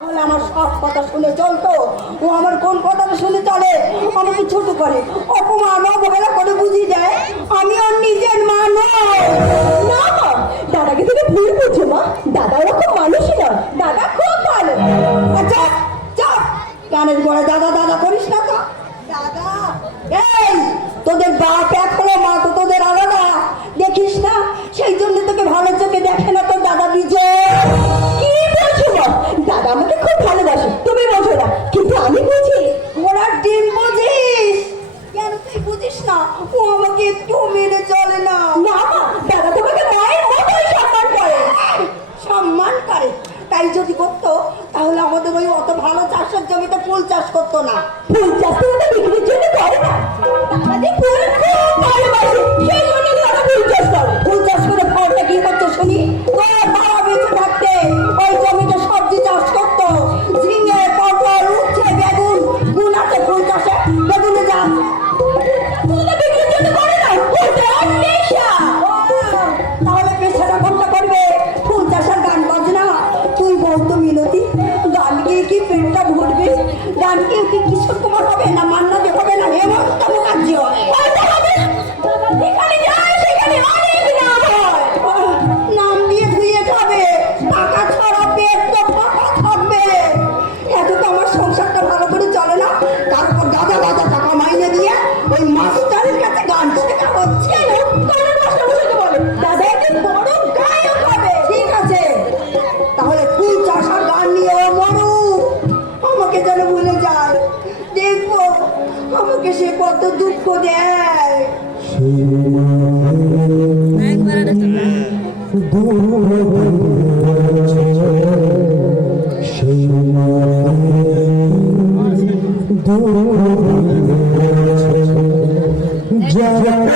আমার সব কথা শুনে চলতো, ও আমার কোন কথাটা শুনে চলে, আমাকে ছোট করে, অপমান অবহেলা করে বুঝিয়ে দেয় আমি ওর নিজের মা নই। না মা, দাদাকে তুমি ভুল বুঝছো মা। দাদা ওরকম মানুষই না, দাদা খুব ভালো। আচ্ছা চপ, কানের পরে দাদা দাদা করিস না তো। দাদা এই তোদের বাপ এক হলো, মা তো তোদের আলাদা, দেখিস না সেই জন্য তোকে ভালো চোখে দেখে না তোর দাদা বিজয়। কি বলছো মা? দাদা আমাকে খুব ভালোবাসে, তুমি বোঝো না, কিন্তু আমি বুঝি। ঘোড়ার ডিম বুঝিস? কেন তুই বুঝিস না? ও আমাকে একটু মেনে চলে না। না মা, দাদা তোমাকে মায়ের মতোই সম্মান করে। সম্মান করে? তাই যদি করতো তাহলে আমাদের ওই অত ভালো চাষের জমিতে ফুল চাষ করতো না। ফুল চাষ তো ওদের বিক্রির জন্য করে না, দাদাদের ফুল খুব ভালোবাসে, সেই জন্য দাদা ফুল চাষ করে। ফুল চাষ করে ফলটা কি করতো শুনি? তোর বাবা বেঁচে থাকতে ওই জমিতে সবজি চাষ করতো, ঝিঙে, পটল, উচ্ছে, বেগুন। গুণ আছে ফুল চাষে, বেগুনে যা। ওদের বিক্রির জন্য করে না, ওটা নেশা। তাহলে পেশাটা কোনটা করবে? ফুল চাষের গান বাজনা। তুই বলতো মিনতি, গান গিয়ে কি পেটটা ভরবে? গান গিয়ে কি কিশোর কুমার হবে, না মান্না দে হবে, না হেমন্ত মুখার্জি হবে? যেখানে যায় সেখানে অনেক নাম হয়। নাম দিয়ে ধুয়ে খাবে, টাকা ছড়া পেট তো ফাঁকা থাকবে। এত তো আমার সংসারটা ভালো করে চলে না, তারপর দাদা দাদা টাকা মাইনে দিয়ে ওই মাস্টারের কাছে গান শেখা হচ্ছে। কারণ মাস্টারমশাইকে বলে দাদা একজন বড় গায়ক হবে। ঠিক আছে, তাহলে ফুল চাষ আর গান নিয়ে ও মরুক, আমাকে যেন ভুলে যায়। দেখবো আমাকে সে কত দুঃখ দেয়। নিজেকে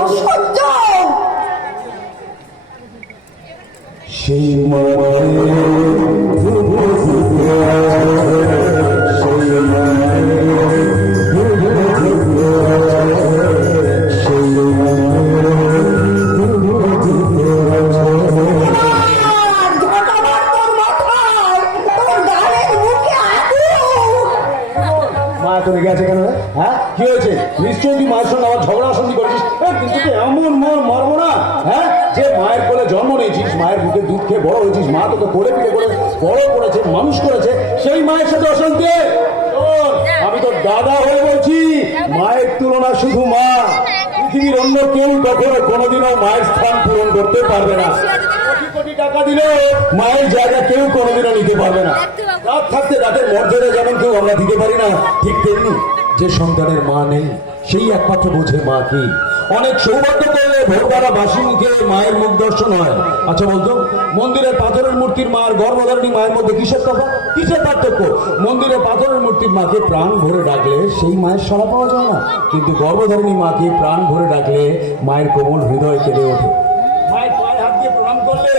অসহ্য। সেই মায়ের আর ঝাঁটাবার তোর মাথায়, তোর গালের মুখে আগুন। মা তোরে গেছে কেন রে? হ্যাঁ কি হয়েছে? নিশ্চয়ই তুই মায়ের সঙ্গে আবার ঝগড়া অশান্তি করেছিস। কিন্তু তুই এমন মন মারবো না, হ্যাঁ যে মায়ের কোলে জন্ম নিয়েছিস, মায়ের বুকে দুধ খেয়ে বড় হয়েছিস, মা তোকে কোলে পিঠে করে বড় করেছে, মানুষ করেছে, সেই মায়ের সাথে অশান্তি। শোন, আমি তো দাদা হয়ে বলছি, মায়ের তুলনা শুধু মা। পৃথিবীর অন্য কেউ কখনো কোনোদিনও মায়ের স্থান পূরণ করতে পারবে না। কোটি কোটি টাকা দিলেও মায়ের জায়গা কেউ কোনোদিনও নিতে পারবে না। রাত থাকতে রাতের মর্যাদা যেমন কেউ আমরা দিতে পারি না, ঠিক তেমনি যে সন্তানের মা নেই সেই একমাত্র বোঝে মা কি। অনেক সৌভাগ্য করলে ভোরবেলা বাসি মুখে মায়ের মুখ দর্শন হয়। আচ্ছা বলতো, মন্দিরের পাথরের মূর্তির মা আর গর্ভধারিণী মায়ের মধ্যে কিসের তফাৎ, কিসের পার্থক্য? মন্দিরের পাথরের মূর্তির মাকে প্রাণ ভরে ডাকলে সেই মায়ের সাড়া পাওয়া যায় না, কিন্তু গর্ভধারিণী মাকে প্রাণ ভরে ডাকলে মায়ের কোমল হৃদয় কেঁদে ওঠে। মায়ের পায়ে হাত দিয়ে প্রণাম করলে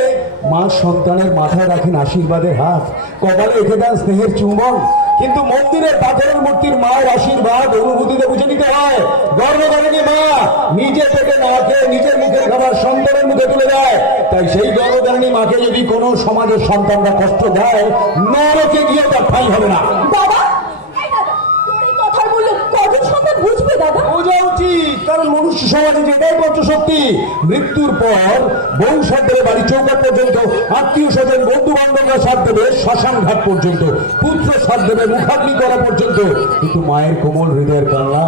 মা সন্তানের মাথায় রাখেন আশীর্বাদের হাত, কপালে রেখে দেন স্নেহের চুম্বন। কিন্তু মন্দিরের পাথরের মূর্তির মায়ের আশীর্বাদ অনুভূতিতে বুঝে নিতে হয়। গর্ভধারিণী মা নিজে থেকে না খেয়ে নিজের মুখের খাবার সন্তানের মুখে তুলে দেয়। তাই সেই গর্ভধারিণী মাকে যদি কোনো সমাজের সন্তানরা কষ্ট দেয়, নরকে গিয়ে তার ঠাঁই হবে না। দাদা, এই দাদা, তোর এই কথার মূল্য কজন সন্তান বুঝবে দাদা? বোঝা উচিত, কারণ মনুষ্য সমাজে যেটাই পঞ্চ শক্তি। মৃত্যুর পর বউ সাথ দেবে বাড়ি চৌকাট পর্যন্ত, আত্মীয় স্বজন বন্ধু বান্ধবরা সাথ দেবে শ্মশান ঘাট পর্যন্ত, পুত্র সাথ দেবে মুখাগ্নি করা পর্যন্ত, কিন্তু মায়ের কোমল হৃদয়ের কান্না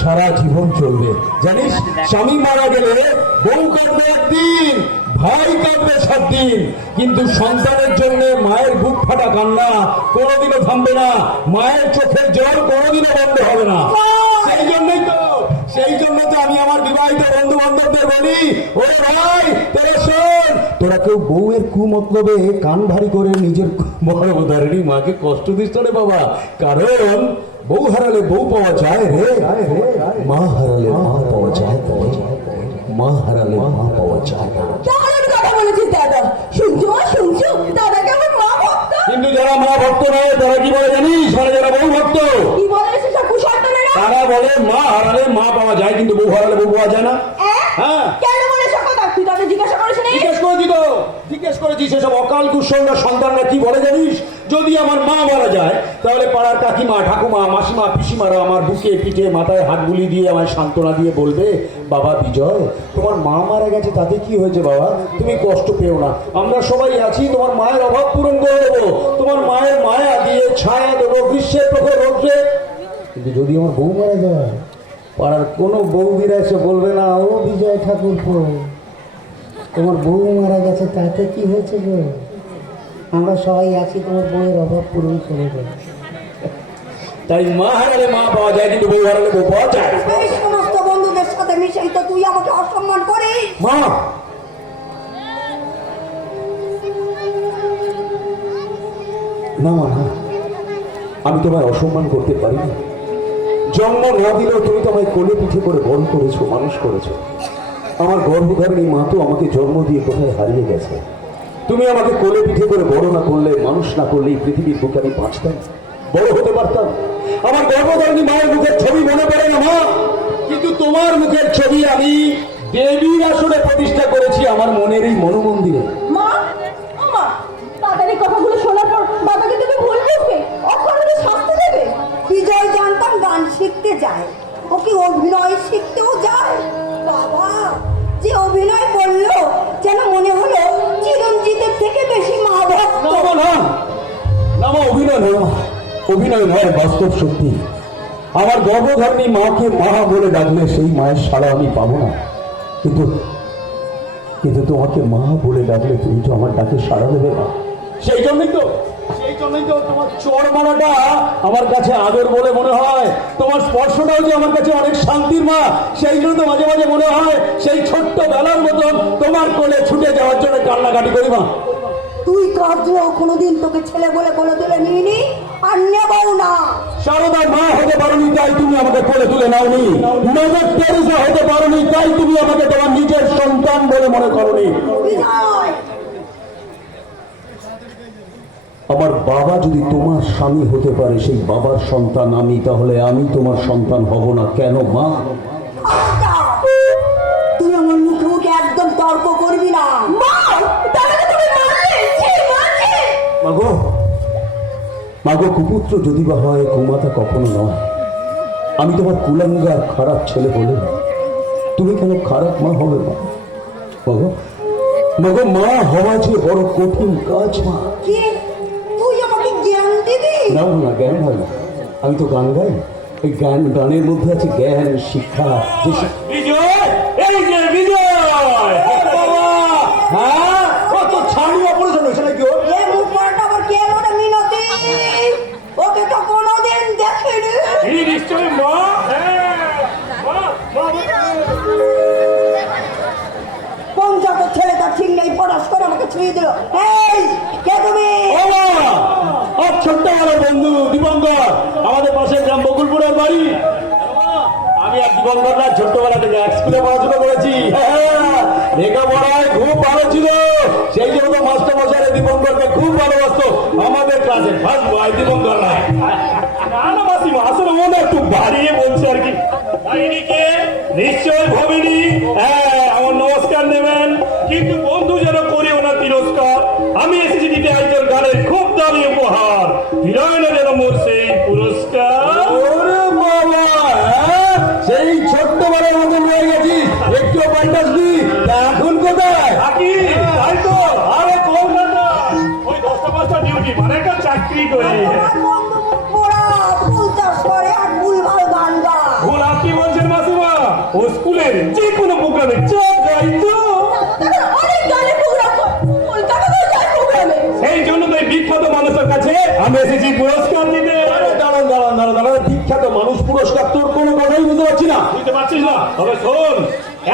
সারা জীবন চলবে। জানিস, স্বামী মারা গেলে বউ কাঁদবে একদিন, ভাই কাঁদবে 7 দিন, কিন্তু সন্তানের জন্য মায়ের বুক ফাটা কান্না কোনোদিনও থামবে না। মায়ের চোখের জল কোনোদিনও বন্ধ হবে না। সেই জন্য তো আমি আমার বিবাহিত বন্ধু বান্ধবদের বলি, ও ভাই তোরা শোন, তোরা কেউ বউয়ের কুমতলবে কান ভারী করে নিজের গর্ভধারিণী মাকে কষ্ট দিস রে বাবা। কারণ বউ হারালে বউ পাওয়া যায় রে, মা হারালে মা পাওয়া যায়, মা হারালে মা পাওয়া যায় না। দারুণ কথা বলেছিস দাদা। শুনছো শুনছো, দাদাকে আমার মা ভক্ত। কিন্তু যারা মা ভক্ত নয় তারা কি বলে জানিস? মানে যারা বউ ভক্ত, কি বলে সেসব কুসন্তানেরা? তারা বলে মা হারালে মা পাওয়া যায়, কিন্তু বউ হারালে বউ পাওয়া যায় না। হ্যাঁ, কেন বলে সব কথা? তুই তাদের জিজ্ঞাসা করিস নি? জিজ্ঞেস করেছি। সেসব অকাল কুসংস্কার সন্তানরা কি বলে জানিস? যদি আমার মা মারা যায় তাহলে পাড়ার কাকিমা ঠাকুমা মাসিমা পিসিমারা আমার বুকে পিঠে মাথায় হাত বুলিয়ে দিয়ে আমায় সান্ত্বনা দিয়ে বলবে, বাবা বিজয়, তোমার মা মারা গেছে, তাতে কি হয়েছে বাবা, তুমি কষ্ট পেও না, আমরা সবাই আছি, তোমার মায়ের অভাব পূরণ করে দেবো, তোমার মায়ের মায়া দিয়ে ছায়া দেবো গ্রীষ্মের প্রখর রৌদ্রে। কিন্তু যদি আমার বউ মারা যায়, পাড়ার কোনো বৌদিরা এসে বলবে না, ও বিজয় ঠাকুরপো, তোমার বউ মারা গেছে, তাতে কি হয়েছে গো, আমরা সবাই আছি, তোমার বউয়ের অভাব পূরণ করে দেবে। তাই মা হারালে মা পাওয়া যায়, কিন্তু বউ হারালে বউ পাওয়া যায়। এই সমস্ত বন্ধুদের সাথে মিশেই তো তুই আমাকে অসম্মান করিস। মা, না মা না, আমি তোমায় অসম্মান করতে পারি না। জন্ম না দিলেও তুমি তো আমায় কোলে পিঠে করে বড় করেছো, মানুষ করেছো। আমার গর্ভধারিণী মা তো আমাকে জন্ম দিয়ে কোথায় হারিয়ে গেছে। তুমি আমাকে কোলে পিঠে করে বড় না করলে, মানুষ না করলে এই পৃথিবীর বুকে আমি বাঁচতাম, বড় হতে পারতাম। আমার গর্ভধারিণী মায়ের মুখের ছবি মনে পড়ে না মা, কিন্তু তোমার মুখের ছবি আমি দেবীর আসনে প্রতিষ্ঠা করেছি আমার মনের এই মনোমন্দিরে। মা, ও মা, দাদার এই কথাগুলো শোনার পর দাদাকে তুমি ভুল বুঝবে, অকারণে শাস্তি দেবে। বিজয় জানতাম গান শিখতে যায়, ও কি অভিনয় শিখতেও যায়? বাবা যে অভিনয় করলো, যেন মনে হলো চিরঞ্জিতের থেকে বেশি মা ভক্ত। না মা, অভিনয় নয় মা, অভিনয় নয়, বাস্তব সত্যি। আমার গর্ভধারিণী মাকে মা বলে ডাকলে সেই মায়ের সাড়া আমি পাবো না, কিন্তু কিন্তু তোমাকে মা বলে ডাকলে তুমি তো আমার ডাকে সাড়া দেবে না। সেই জন্যই তো তোমার চর মারাটা আমার কাছে আদর বলে মনে হয়, তোমার স্পর্শটাও যে আমার কাছে অনেক শান্তির মা। সেই জন্য তো মাঝে মাঝে মনে হয় সেই ছোট্ট বেলার মতন তোমার কোলে ছুটে যাওয়ার জন্য কান্নাকাটি করি মা। তুই কাঁদলেও কোনোদিন তোকে ছেলে বলে কোলে তুলে নিইনি, আর নেবও না। সারদা মা হতে পারোনি তাই তুমি আমাকে কোলে তুলে নাওনি, মাদার টেরেসা হতে পারোনি তাই তুমি আমাকে তোমার নিজের সন্তান বলে মনে করোনি। বিজয়, আমার বাবা যদি তোমার স্বামী হতে পারে, সেই বাবার সন্তান আমি, তাহলে আমি তোমার সন্তান হব না কেন মা? খবরদার! তুই আমার মুখে মুখে একদম তর্ক করবি না। মা, তাহলে তুমি মানলে? মানলে? মাগো, মাগো, কুপুত্র যদি বা হয়, কুমাতা কখনো নয়। আমি তোমার কুলাঙ্গার খারাপ ছেলে বলে তুমি কেন খারাপ মা হবে মা? মাগো, মাগো, মা হওয়া যে বড় কঠিন কাজ মা। কি তুই আমাকে জ্ঞান দিবি? না না, জ্ঞান হয় না, আমি তো গান গাই। এই গানের মধ্যে আছে জ্ঞান, শিক্ষা। বিজয়, এই যে বিজয়, হ্যাঁ, কত ছাড়ু অপারেশন হয়েছে নাকি ওর? এ মুখ পড়াটা আবার কে এলো রে মিনতি? ওকে তো কোনোদিন দেখিনি। এই নিশ্চয়ই মা। পঞ্চাশ ছেলেটা ঠিক নেই, পটাশ করে আমাকে ছুঁয়ে দিল। এই কে তুমি? ছোট্টবেলার বন্ধু দীপঙ্কর, আমাদের পাশে গ্রাম বকুলপুরের বাড়ি। আমি আর দীপঙ্কররা ছোট্টবেলা থেকে এক স্কুলে পড়াশোনা করেছি। লেখাপড়ায় খুব ভালো ছিল, সেই জন্য মাস্টার মশাই দীপঙ্করকে খুব ভালোবাসতো। আমাদের ক্লাসে ফার্স্ট বয় দীপঙ্কর রায়। না না মাসিমা, আসলে ও না একটু বাড়িয়ে বলছে আর কি। ভাইনিকে নিশ্চয় ভবিনি, হ্যাঁ আমার নমস্কার নেবেন, কিন্তু বন্ধু যেন করে ওনার তিরস্কার। আমি এসেছি দিতে একজন গানের খুব দামি উপহার, হিরোইনে যেন মোর সেই পুরস্কার। ওরে বাবা, সেই ছোট্টবেলার মতন রয়ে গেছিস, একটু পাল্টাসনি। এখন কোথায়? থাকি তাই তো, আরে কলকাতা ওই 10টা 5টা ডিউটি, মানে একটা চাকরি করে। আমার বন্ধু মুখ পোড়া, ফুল চাষ করে আর ভুলভাল গান গায়। ভুল আপনি বলছেন মাসিমা, ও স্কুলের যে কোনো প্রোগ্রামে চাপ গাইতো। তখন অনেক গানের প্রোগ্রাম হয়, কলকাতাতেও যায় প্রোগ্রামে। সেই জন্য তো এই বিখ্যাত মানুষের কাছে আমি এসেছি পুরস্কার দিতে। দাঁড়ান, বিখ্যাত মানুষ পুরস্কার, তোর কোনো কথাই বুঝতে পারছি না। বুঝতে পারছিস না? তবে শোন,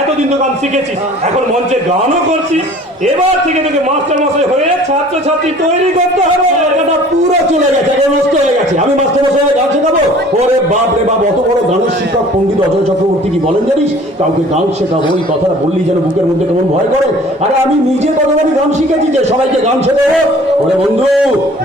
এতদিন তো গান শিখেছিস, এখন মঞ্চে গানও করছিস, এবার থেকে তোকে মাস্টার মশাই হয়ে ছাত্র ছাত্রী তৈরি করতে হবে। এটা পুরো চলে গেছে, এখন নষ্ট হয়ে গেছে। আমি মাস্টার মশাই গান শেখাবো? ওরে বাপ রে বাপ, অত বড় গানের শিক্ষক পণ্ডিত অজয় চক্রবর্তী কি বলেন জানিস? কাউকে গান শেখাবো, এই কথাটা বললি যেন বুকের মধ্যে কেমন ভয় করে। আরে আমি নিজে কতবারই গান শিখেছি যে সবাইকে গান শেখাবো। ওরে বন্ধু,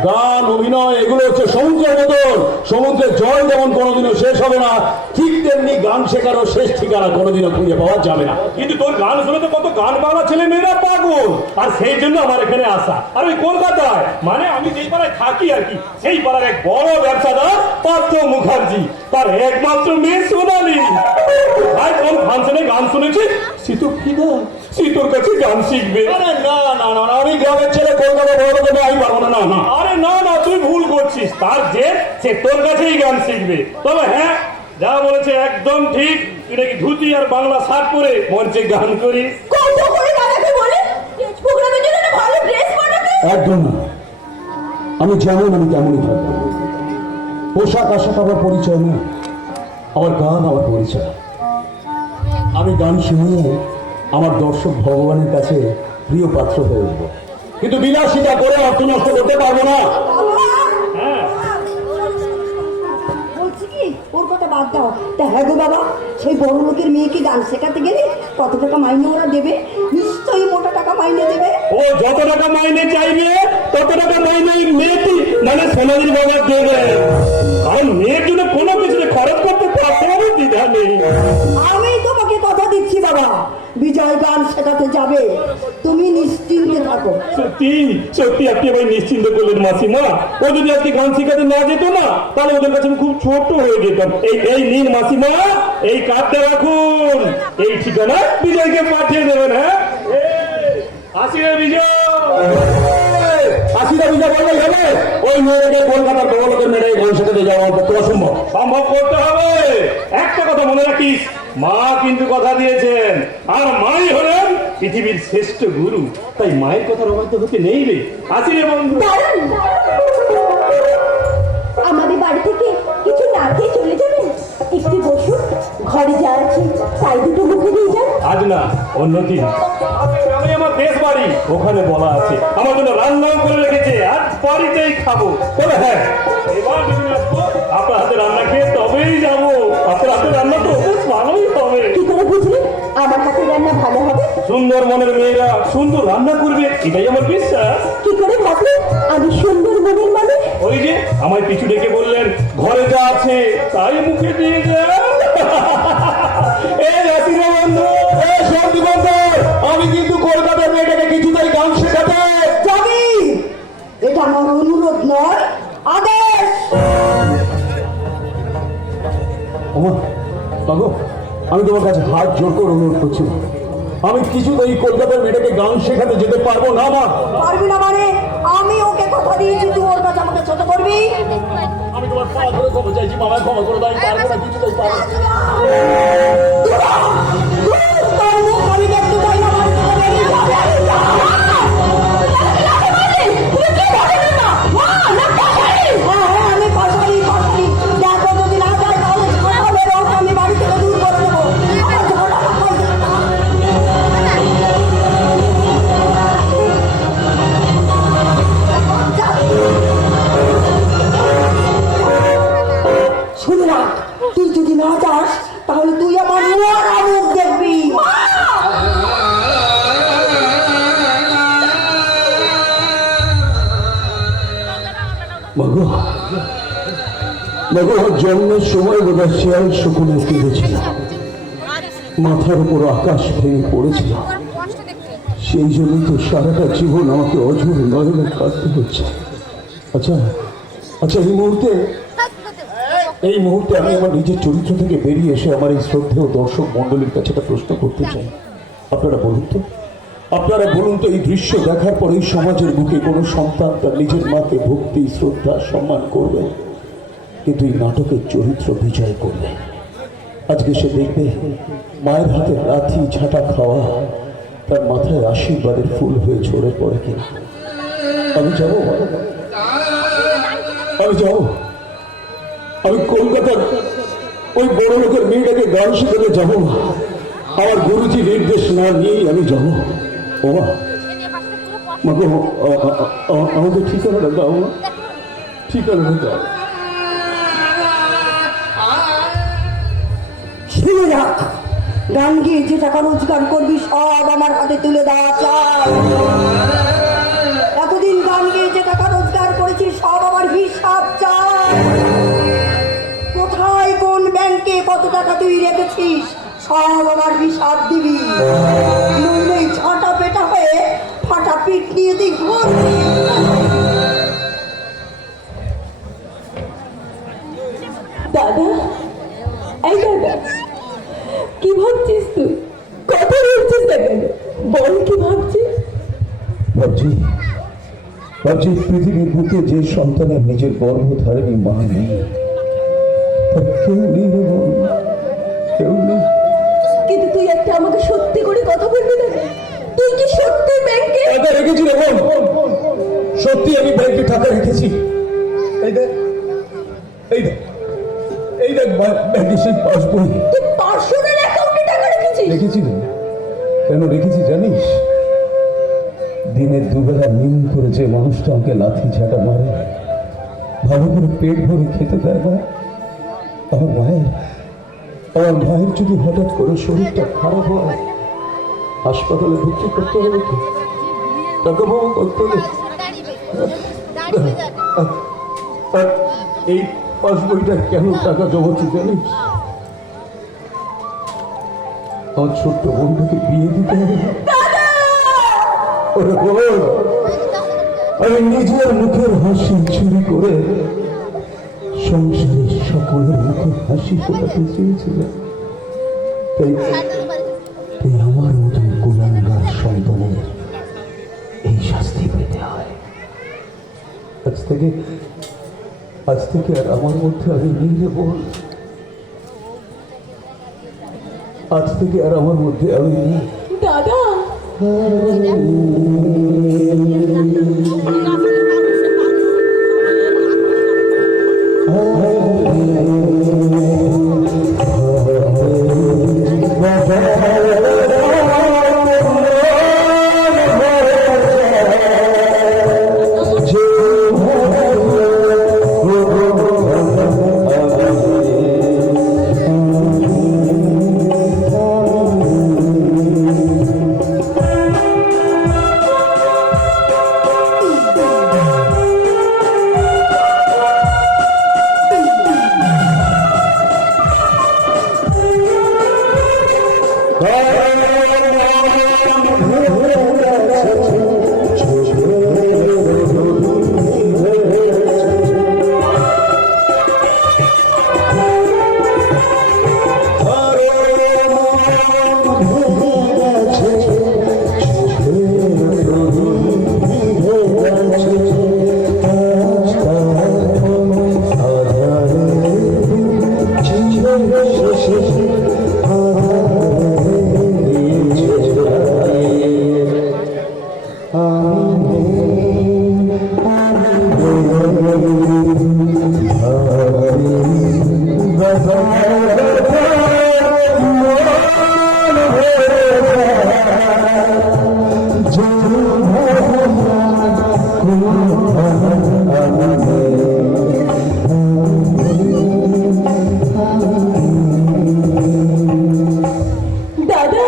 গান অভিনয় এগুলো হচ্ছে সমুদ্রের মতন, সমুদ্রের জল যেমন কোনোদিনও শেষ হবে না, ঠিক তেমনি গান শেখারও শেষ ঠিকানা কোনোদিনও খুঁজে পাওয়া যাবে না। কিন্তু তোর গান শুনে তো কত গান বাংলা ছেলে মেয়েরা পাগল, আর সেই জন্য আমার এখানে আসা। আর ওই কলকাতায়, মানে আমি যেই পাড়ায় থাকি আর কি, সেই পাড়ার এক বড় ব্যবসাদার পার্থ মুখার্জি, তার একমাত্র মেয়ে সোনালি। ভাই কোন ফাংশনে গান শুনেছি, সিতু ফিদা, সিতুর কাছে গান শিখবে। আরে না না না, আমি গ্রামের ছেলে, কলকাতা বড় লোকে আমি পারবো না। না না, আরে না না, তুই ভুল করছিস, তার যে সে তোর কাছেই গান শিখবে। তবে হ্যাঁ, যা বলেছে একদম ঠিক, তুই নাকি ধুতি আর বাংলা শার্ট পরে মঞ্চে গান করিস। কত করে দাদাকে বলে স্টেজ প্রোগ্রামের জন্য একটা ভালো ড্রেস বানাতে। একদম না, আমি যেমন আমি তেমনই থাকবো। পোশাক আশাক আমার পরিচয় না, আমার গান আমার পরিচয়। আমি গান শুনিয়ে আমার দর্শক ভগবানের কাছে প্রিয় পাত্র হয়ে উঠবো, কিন্তু বিলাসিতা করে অর্থ নষ্ট করতে পারবো না। হ্যাঁ, বলছি কি, ওর কথা বাদ দাও। তা হ্যাঁ গো বাবা, সেই বড় লোকের মেয়েকে গান শেখাতে গেলে কত টাকা মাইনে ওরা দেবে? নিশ্চয়ই মোটা টাকা মাইনে দেবে। ও যত টাকা মাইনে চাইবে তত টাকা মাইনে ওই মেয়েটি মানে সোনালির বাবা দেবে। আর মেয়ের জন্য কোনো কিছু খরচ করতে পারবে দ্বিধা নেই। আমি তোমাকে কথা দিচ্ছি বাবা, বিজয় গান শেখাতে যাবে, তুমি নিশ্চিন্তে থাকো। সত্যি সত্যি আপনি ভাই নিশ্চিন্ত করলেন মাসিমা। ও যদি আজকে গান শেখাতে না যেত না, তাহলে ওদের কাছে আমি খুব ছোট হয়ে যেতাম। এই নিন মাসিমা, এই কার্ডটা রাখুন, এই ঠিকানা বিজয়কে পাঠিয়ে দেবেন। হ্যাঁ, আসি রে বিজয়। আশিটা বিজা বললেই হবে? ওই মেয়েটাকে কলকাতার বড় লোকের মেয়েটাকে গান শেখাতে যাওয়া পক্ষে অসম্ভব। সম্ভব করতে হবে। একটা কথা মনে রাখিস, মা কিন্তু কথা দিয়েছেন, আর মাই হলেন পৃথিবীর শ্রেষ্ঠ গুরু, তাই মায়ের কথার অবাধ্য হতে নেই রে। আসি রে বন্ধু। দাঁড়ান, আমাদের বাড়ি থেকে কিছু না খেয়ে চলে যাবেন? একটু বসুন, ঘরে যা আছে তাই দুটো মুখে দিয়ে যান। আজ না, অন্যদিন। আমি আমার দেশ বাড়ি, ওখানে বলা আছে আমার জন্য রান্নাও করে রেখেছে, আজ বাড়িতেই খাবো। তবে হ্যাঁ, এবার যদি আসবো আপনার হাতে রান্না খেয়ে তবেই যাবো। আপনার হাতে রান্না তো বেশ ভালোই হবে। কি করে বুঝলি আমার হাতে রান্না ভালো হবে? সুন্দর মনের মেয়েরা সুন্দর রান্না করবে, এটাই আমার বিশ্বাস। কি করে ভাবলি আমি সুন্দর মনের মানুষ? ওই যে আমার পিছু ডেকে বললেন ঘরে যা আছে তাই মুখে দিয়ে যান। এই রাতিরে বন্ধু, এই শোন দিগন্তর, আমি কিন্তু কলকাতার মেয়েটাকে কিছুতেই গান শেখাতে যাবি? এটা আমার অনুরোধ নয়, আদেশ। ওমা বাবু, আমি তোমার কাছে হাত জোর করে অনুরোধ করছি, আমি কিছুতেই কলকাতার মেয়েটাকে গান শেখাতে যেতে পারবো না। মা, পারবি না মানে? আমি ওকে কথা দিয়েছি তুই ওর কাছে আমাকে ছোট করবি। আমি তোমার পা ধরে ক্ষমা চাইছি, মামায় ক্ষমা করে দাও, আমি পারবো না, কিছুতেই পারবো না। তোর মুখ আমি দেখতে চাই না, বাড়ি থেকে বেরিয়ে যাবে। হ্যাঁ, আমি পাশারি। দেখো যদি না যায় তাহলে ছোট হবে, ওকে আমি বাড়ি থেকে দূর করে দেবো। আমার ঝগড়া হয় না। শুনে রাখ, তুই যদি না যাস তাহলে তুই আমার মরা মুখ দেখবি। মাগো, মাগো, জন্মের সময় বোধহয় শিয়াল শকুনে কেঁদেছিল, মাথার উপর আকাশ ভেঙে পড়েছিল, সেই জন্যই তো সারাটা জীবন আমাকে অঝোর নয়নে কাঁদতে হচ্ছে। আচ্ছা আচ্ছা, এই মুহূর্তে আমি আমার নিজের চরিত্র থেকে বেরিয়ে এসে আমার এই শ্রদ্ধেয় দর্শক মণ্ডলীর কাছে একটা প্রশ্ন করতে চাই। আপনারা বলুন তো এই দৃশ্য দেখার পর এই সমাজের বুকে কোনো সন্তান তার নিজের মাকে ভক্তি, শ্রদ্ধা, সম্মান করবে, কিন্তু এই নাটকের চরিত্র বিজয় করবে। আজকে সে দেখবে মায়ের হাতে লাথি ঝাঁটা খাওয়া তার মাথায় আশীর্বাদের ফুল হয়ে ঝরে পড়ে। কি আমি যাবো? আমি কলকাতার ওই বড় লোকের মেয়েটাকে গান শেখাতে যাবো না। আমার গুরুজি নির্দেশ না নিয়েই আমি যাবো। ও মাকে আমাকে ঠিকানাটা দাও না, ঠিকানাটা দাও। শুনে রাখ, গান গিয়ে যে টাকা রোজগার করবি সব আমার হাতে তুলে দেওয়া চাই। এতদিন গান গিয়ে যে টাকা রোজগার করেছিস সব আমার হিসাব চাই। কোথায় কোন ব্যাংকে কত টাকা তুই রেখেছিস সব আমার হিসাব দিবি। নইলে ঝাঁটা পেটা হয়ে ফাটা পিঠ নিয়ে দিই ঘর। দাদা, এই দাদা, কি ভাবছিস তুই? কথা বলছিস না কেন? বল কি ভাবছিস? ভাবছি পৃথিবীর বুকে যে সন্তানের নিজের গর্ভধারিণী মা নেই, তার কেউ নেই রে বোন, কেউ নেই। কিন্তু তুই একটা আমাকে সত্যি করে কথা বলবি না? তুই কি সত্যি ব্যাংকে টাকা রেখেছি রে বোন, সত্যি আমি ব্যাংকে টাকা রেখেছি। এই দেখ ব্যাংকে সেই পাসবই তুই পার্সোনাল অ্যাকাউন্টে টাকা রেখেছিস? রেখেছি রে। কেন রেখেছি জানিস? দিনের দুবেলা নিম করে যে মানুষটা আমাকে লাথি ঝাঁটা মারে, ভালো করে পেট ভরে খেতে দেয় না, আমার মায়ের যদি হঠাৎ করে শরীরটা খারাপ হয়, হাসপাতালে ভর্তি করতে হবে, টাকা পাবো করতে হবে। আর এই পাসবইটা কেন টাকা জমাচ্ছি জানিস? আমার ছোট্ট বোনটাকে বিয়ে দিতে হবে। ওরে বোন, আমি নিজের মুখের হাসি চুরি করে সংসারের সকলের মুখে হাসি ফোটাতে চেয়েছিলাম। তাই আমার মতো কুলাঙ্গার সন্তানের এই শাস্তি পেতে হয়। আজ থেকে আর আমার মধ্যে আমি নেই রে বোন, আজ থেকে আর আমার মধ্যে আমি নেই। দাদা, দাদা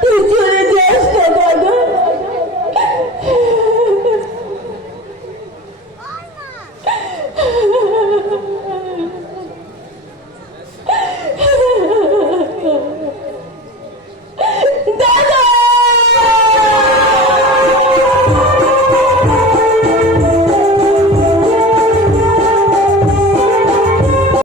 তুই